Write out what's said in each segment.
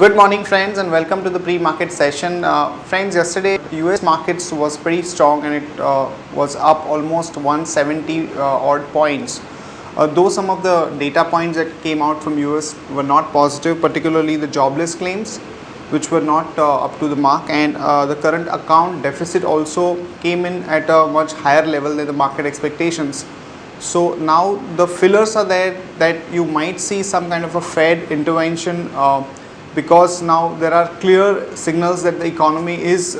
Good morning friends and welcome to the pre-market session. Friends, yesterday US markets was pretty strong and it was up almost 170 odd points. Though some of the data points that came out from US were not positive, particularly the jobless claims which were not up to the mark, and the current account deficit also came in at a much higher level than the market expectations. So now the fillers are there that you might see some kind of a Fed intervention because now there are clear signals that the economy is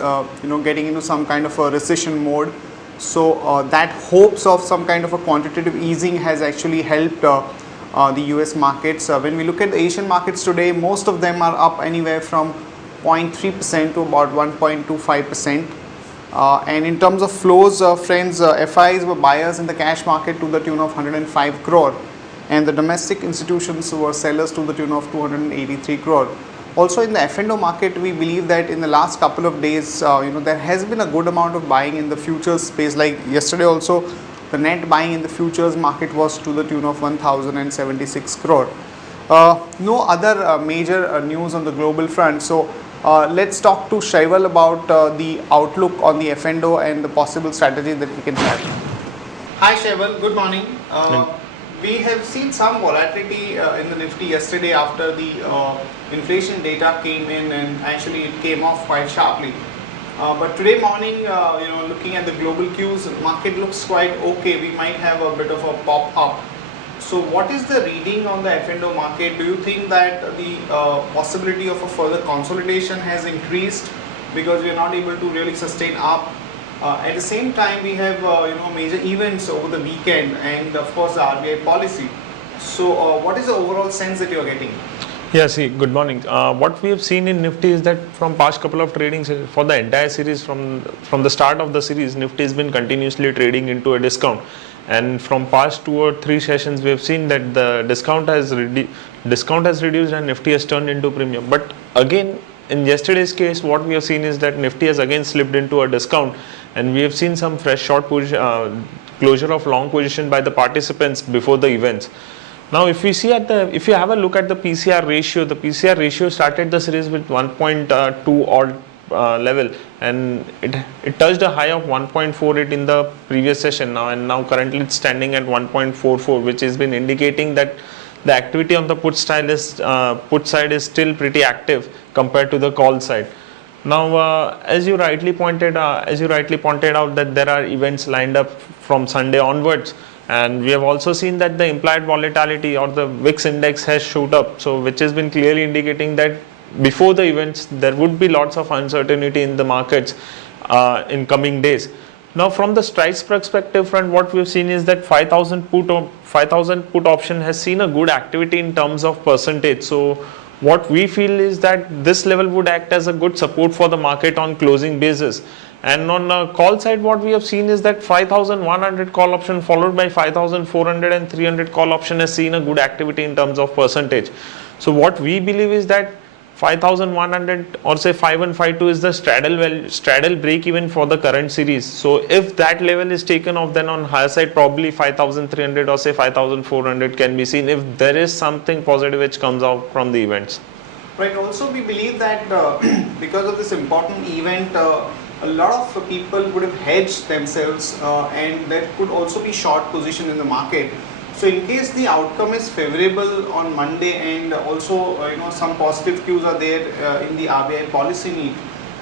getting into some kind of a recession mode. So that hopes of some kind of a quantitative easing has actually helped the US markets. When we look at the Asian markets today, most of them are up anywhere from 0.3% to about 1.25%. And in terms of flows, friends, FIs were buyers in the cash market to the tune of 105 crore, and the domestic institutions were sellers to the tune of 283 crore. Also in the F&O market, we believe that in the last couple of days, there has been a good amount of buying in the futures space. Like yesterday also, the net buying in the futures market was to the tune of 1076 crore. No other major news on the global front. So let's talk to Shaival about the outlook on the F&O and the possible strategy that we can have. Hi Shaival, good morning. We have seen some volatility in the Nifty yesterday after the inflation data came in, and actually it came off quite sharply. But today morning, looking at the global cues, market looks quite okay. We might have a bit of a pop up. So what is the reading on the F&O market? Do you think that the possibility of a further consolidation has increased because we are not able to really sustain up? At the same time, we have major events over the weekend and of course the RBI policy. So what is the overall sense that you are getting? Yeah, see, good morning. What we have seen in Nifty is that from past couple of tradings for the entire series, from the start of the series, Nifty has been continuously trading into a discount. And from past 2 or 3 sessions, we have seen that the discount has reduced and Nifty has turned into premium. But again, in yesterday's case, what we have seen is that Nifty has again slipped into a discount, and we have seen some fresh short closure of long position by the participants before the events. Now, if you have a look at the PCR ratio started the series with 1.2 odd level, and it touched a high of 1.48 in the previous session now currently it's standing at 1.44, which has been indicating that the activity on the put side is still pretty active compared to the call side. Now, as you rightly pointed out that there are events lined up from Sunday onwards, and we have also seen that the implied volatility or the VIX index has shot up, so which has been clearly indicating that before the events there would be lots of uncertainty in the markets in coming days. Now, from the strikes perspective front, what we've seen is that 5,000 put option has seen a good activity in terms of percentage. So what we feel is that this level would act as a good support for the market on closing basis. And on the call side, what we have seen is that 5,100 call option followed by 5,400 and 300 call option has seen a good activity in terms of percentage. So what we believe is that 5,100 or say 5,152 is the straddle break even for the current series. So if that level is taken off, then on higher side probably 5,300 or say 5,400 can be seen if there is something positive which comes out from the events. Right. Also, we believe that because of this important event, a lot of people would have hedged themselves, and there could also be short position in the market. So in case the outcome is favorable on Monday, and also some positive cues are there in the RBI policy meet,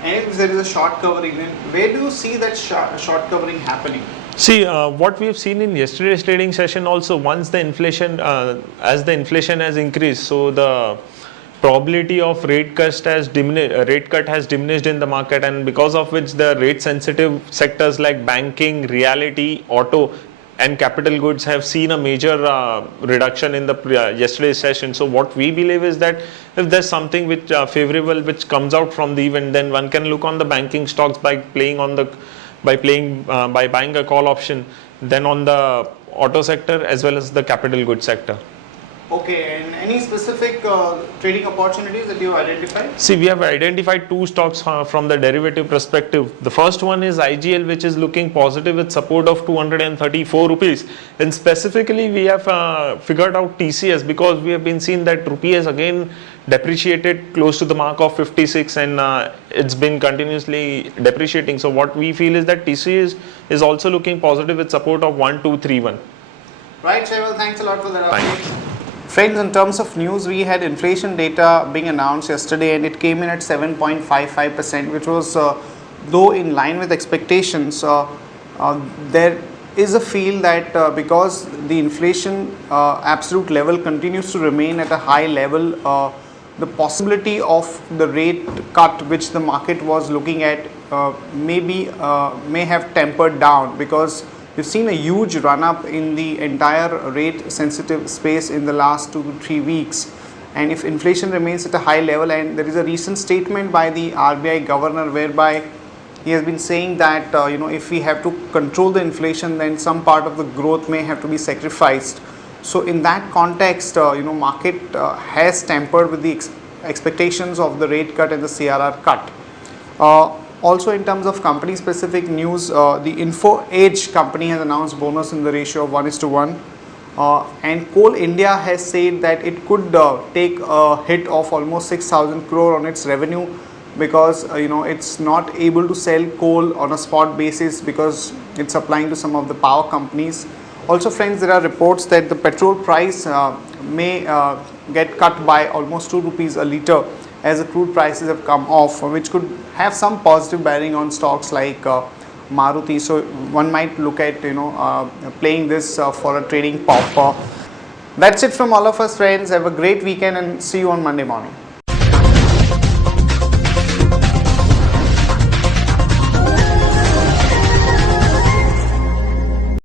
and if there is a short covering, then where do you see that short covering happening? See, what we have seen in yesterday's trading session also, once the inflation, as the inflation has increased, so the probability of rate cut has diminished in the market, and because of which the rate sensitive sectors like banking, realty, auto and capital goods have seen a major reduction in the yesterday's session. So what we believe is that if there's something which favorable which comes out from the event, then one can look on the banking stocks by buying a call option, then on the auto sector as well as the capital goods sector. Okay, and any specific trading opportunities that you identified? See, we have identified two stocks from the derivative perspective. The first one is IGL, which is looking positive with support of 234 rupees. And specifically, we have figured out TCS because we have been seeing that rupee has again depreciated close to the mark of 56, and it's been continuously depreciating. So what we feel is that TCS is also looking positive with support of 1231. Right, Shaival, thanks a lot for that Thank update. Friends, in terms of news, we had inflation data being announced yesterday and it came in at 7.55%, which was though in line with expectations. There is a feel that because the inflation absolute level continues to remain at a high level, the possibility of the rate cut which the market was looking at may have tempered down, because we've seen a huge run up in the entire rate sensitive space in the last 2 to 3 weeks. And if inflation remains at a high level, and there is a recent statement by the RBI governor whereby he has been saying that if we have to control the inflation, then some part of the growth may have to be sacrificed. So in that context, market has tempered with the expectations of the rate cut and the CRR cut. Also, in terms of company specific news, the Info Edge company has announced bonus in the ratio of 1:1, and Coal India has said that it could take a hit of almost 6,000 crore on its revenue, because it's not able to sell coal on a spot basis because it's supplying to some of the power companies. Also, friends, there are reports that the petrol price may get cut by almost 2 rupees a litre as the crude prices have come off, which could have some positive bearing on stocks like Maruti. So one might look at playing this for a trading pop. That's it from all of us, friends. Have a great weekend and see you on Monday morning.